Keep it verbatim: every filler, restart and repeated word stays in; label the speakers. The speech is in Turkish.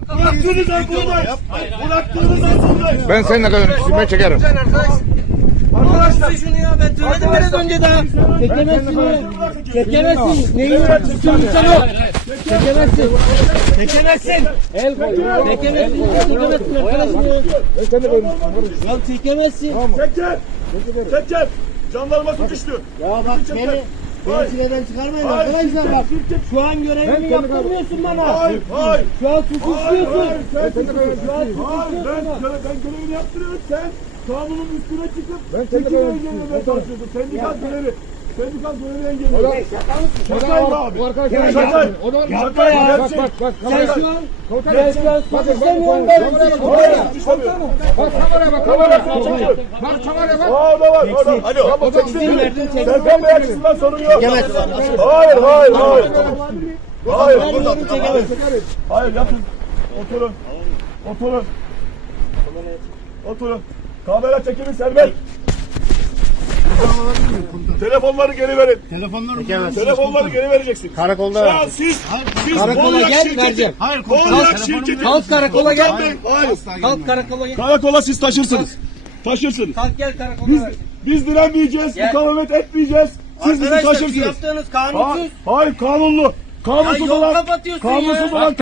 Speaker 1: Bıraktığınız an buradayım. Bıraktığınız an buradayım.
Speaker 2: Ben seninle görüşürüm. Ben çekerim.
Speaker 3: Arkadaşlar şunu ya, ben söyledim biraz önce daha. Çekemezsin ya. Çekemezsin. Neyi tutuyorsun sen o? Çekemezsin. Çekemezsin. El koy. Çekemezsin. Çekemezsin arkadaşlar. Ya çekemezsin.
Speaker 1: Çeker. Çeker. Jandarma tutuştu.
Speaker 3: Ya bak beni beni çileden çıkarmayın arkadaşlar bak. Şu an görevimi yaptırmıyorsun bana.
Speaker 1: Hayır, hayır.
Speaker 3: Şu an tutuşuyorsun.
Speaker 1: Hayır, sen Şu an Hayır, ben, ben görevini yaptırıyorum. Sen kanunun üstüne çıkıp seçimi engellemeye çalışıyorsun. Sendikal görevi. Sendikal görevi engelliyor. Şakayım abi. Şakayım.
Speaker 3: Yapma ya.
Speaker 2: Bak bak bak.
Speaker 3: Sen şu an ben şu an suç istemiyorum ben.
Speaker 2: Bak kameraya bak kameraya. Bak kameraya bak.
Speaker 1: Orada var, orada. Alo.
Speaker 3: O da izin verdim çektim.
Speaker 1: Serkan Bey açısından sorun yok.
Speaker 3: Çekemezsin.
Speaker 1: Hayır, hayır, hayır. Hayır,
Speaker 3: Vermiyorum, çekemezsin.
Speaker 1: hayır yapın. Oturun. Oturun. Oturun. Kamera çekimi serbest. Telefonları geri verin.
Speaker 3: Çekemezsin.
Speaker 1: Telefonları geri vereceksin.
Speaker 3: Karakolda
Speaker 1: Şu
Speaker 3: ver.
Speaker 1: an siz, siz
Speaker 3: Karakola
Speaker 1: Konyak
Speaker 3: gel,
Speaker 1: şirketi-
Speaker 3: vereceğim.
Speaker 1: Konyak şirketi.
Speaker 3: Kalk karakola gel.
Speaker 1: Komutan Bey, Hayır.
Speaker 3: Kalk karakola gel.
Speaker 1: Karakola siz taşırsınız. Taşırsınız.
Speaker 3: Kalk gel karakola.
Speaker 1: Biz,
Speaker 3: ver.
Speaker 1: biz direnmeyeceğiz,
Speaker 3: Gel.
Speaker 1: mukavemet etmeyeceğiz. Siz bizi
Speaker 3: Arkadaşlar,
Speaker 1: taşırsınız.
Speaker 3: yaptığınız
Speaker 1: Ha-
Speaker 3: kanunsuz.
Speaker 1: hayır kanunlu. Kanunsuz
Speaker 3: Ya yol
Speaker 1: olan,
Speaker 3: kapatıyorsun
Speaker 1: kanunsuz
Speaker 3: ya.
Speaker 1: olan